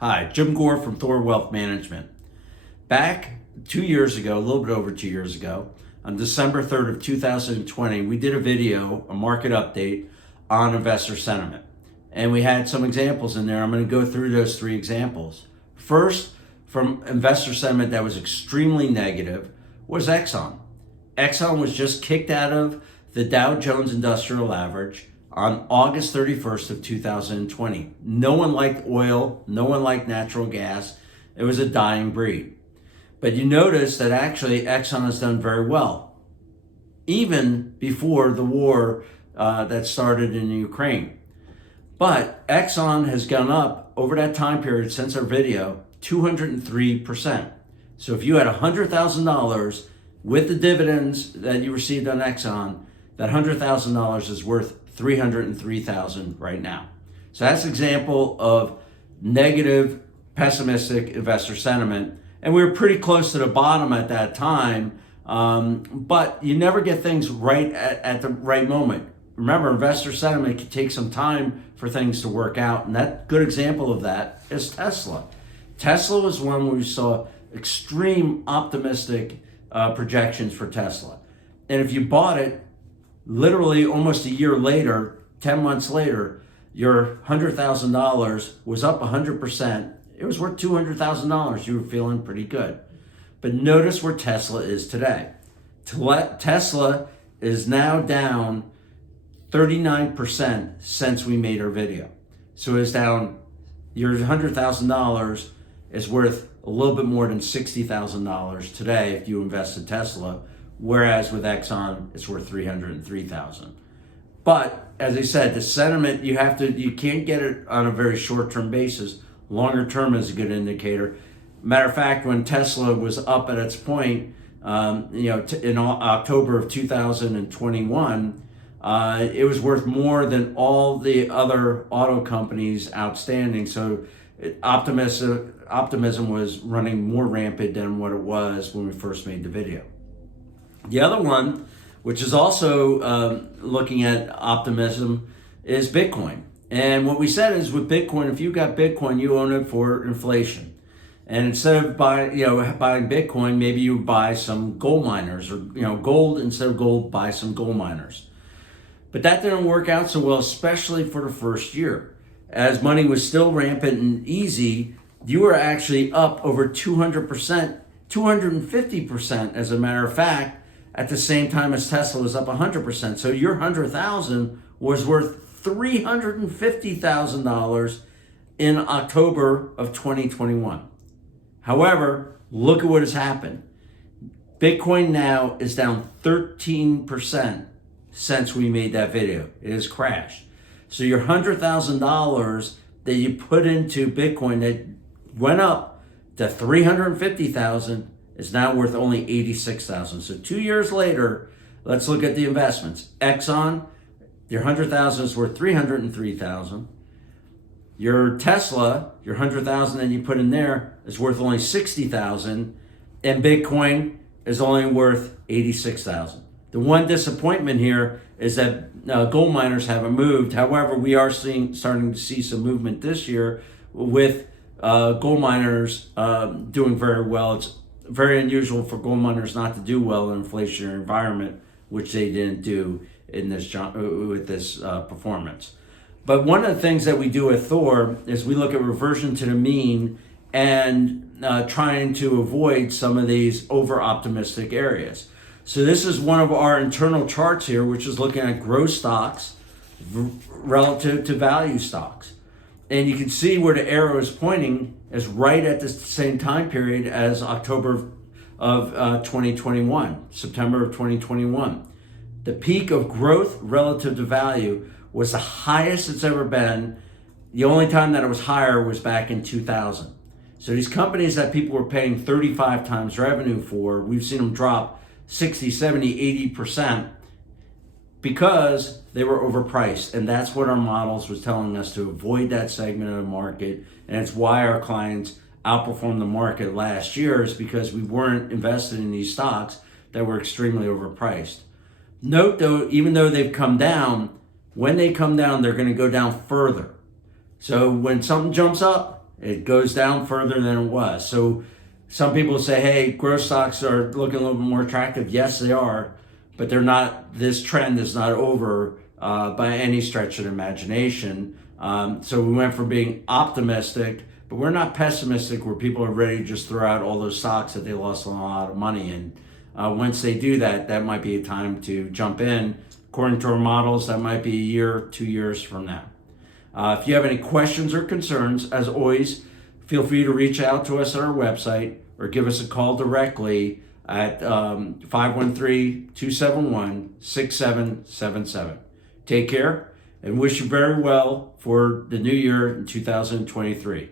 Hi, Jim Gore from THOR Wealth Management. Back 2 years ago, a little bit over 2 years ago, on December 3rd of 2020, we did a video, a market update on investor sentiment. And we had some examples in there. I'm going to go through those three examples. First, from investor sentiment that was extremely negative was Exxon. Exxon was just kicked out of the Dow Jones Industrial Average on August 31st of 2020. No one liked oil, no one liked natural gas. It was a dying breed. But you notice that actually Exxon has done very well, even before the war that started in Ukraine. But Exxon has gone up over that time period since our video, 203%. So if you had $100,000 with the dividends that you received on Exxon, that $100,000 is worth $303,000 right now. So that's an example of negative, pessimistic investor sentiment. And we were pretty close to the bottom at that time, but you never get things right at the right moment. Remember, investor sentiment can take some time for things to work out, and that good example of that is Tesla. Tesla was one where we saw extreme optimistic projections for Tesla. And if you bought it, literally almost a year later, 10 months later, your $100,000 was up 100%. It was worth $200,000. You were feeling pretty good. But notice where Tesla is today. Tesla is now down 39% since we made our video. So it's down, your $100,000 is worth a little bit more than $60,000 today if you invest in Tesla. Whereas with Exxon, it's worth $303,000. But as I said, the sentiment, you can't get it on a very short-term basis. Longer term is a good indicator. Matter of fact, when Tesla was up at its point, in October of 2021, it was worth more than all the other auto companies outstanding. So optimism was running more rampant than what it was when we first made the video. The other one, which is also looking at optimism, is Bitcoin. And what we said is with Bitcoin, if you got Bitcoin, you own it for inflation. And instead of buying Bitcoin, maybe you buy some gold miners, or gold instead of gold, buy some gold miners. But that didn't work out so well, especially for the first year. As money was still rampant and easy, you were actually up over 200%, 250% as a matter of fact, at the same time as Tesla was up 100%. So your $100,000 was worth $350,000 in October of 2021. However, look at what has happened. Bitcoin now is down 13% since we made that video. It has crashed. So your $100,000 that you put into Bitcoin that went up to $350,000 is now worth only $86,000. So 2 years later, let's look at the investments. Exxon, your $100,000 is worth $303,000. Your Tesla, your $100,000 that you put in there is worth only $60,000, and Bitcoin is only worth $86,000. The one disappointment here is that gold miners haven't moved. However, we are starting to see some movement this year with gold miners doing very well. It's very unusual for gold miners not to do well in an inflationary environment, which they didn't do in this with this performance. But one of the things that we do at THOR is we look at reversion to the mean and trying to avoid some of these over-optimistic areas. So this is one of our internal charts here, which is looking at growth stocks relative to value stocks. And you can see where the arrow is pointing is right at the same time period as October of 2021, September of 2021. The peak of growth relative to value was the highest it's ever been. The only time that it was higher was back in 2000. So these companies that people were paying 35 times revenue for, we've seen them drop 60, 70, 80% because they were overpriced. And that's what our models was telling us, to avoid that segment of the market. And it's why our clients outperformed the market last year, is because we weren't invested in these stocks that were extremely overpriced. Note though, even though they've come down, when they come down, they're going to go down further. So when something jumps up, It goes down further than it was. So some people say, hey, growth stocks are looking a little bit more attractive. Yes, they are, but they're not. This trend is not over by any stretch of the imagination. So we went from being optimistic, but we're not pessimistic where people are ready to just throw out all those stocks that they lost a lot of money in. Once they do that, that might be a time to jump in. According to our models, that might be a year, 2 years from now. If you have any questions or concerns, as always, feel free to reach out to us at our website or give us a call directly at 513-271-6777. Take care and wish you very well for the new year in 2023.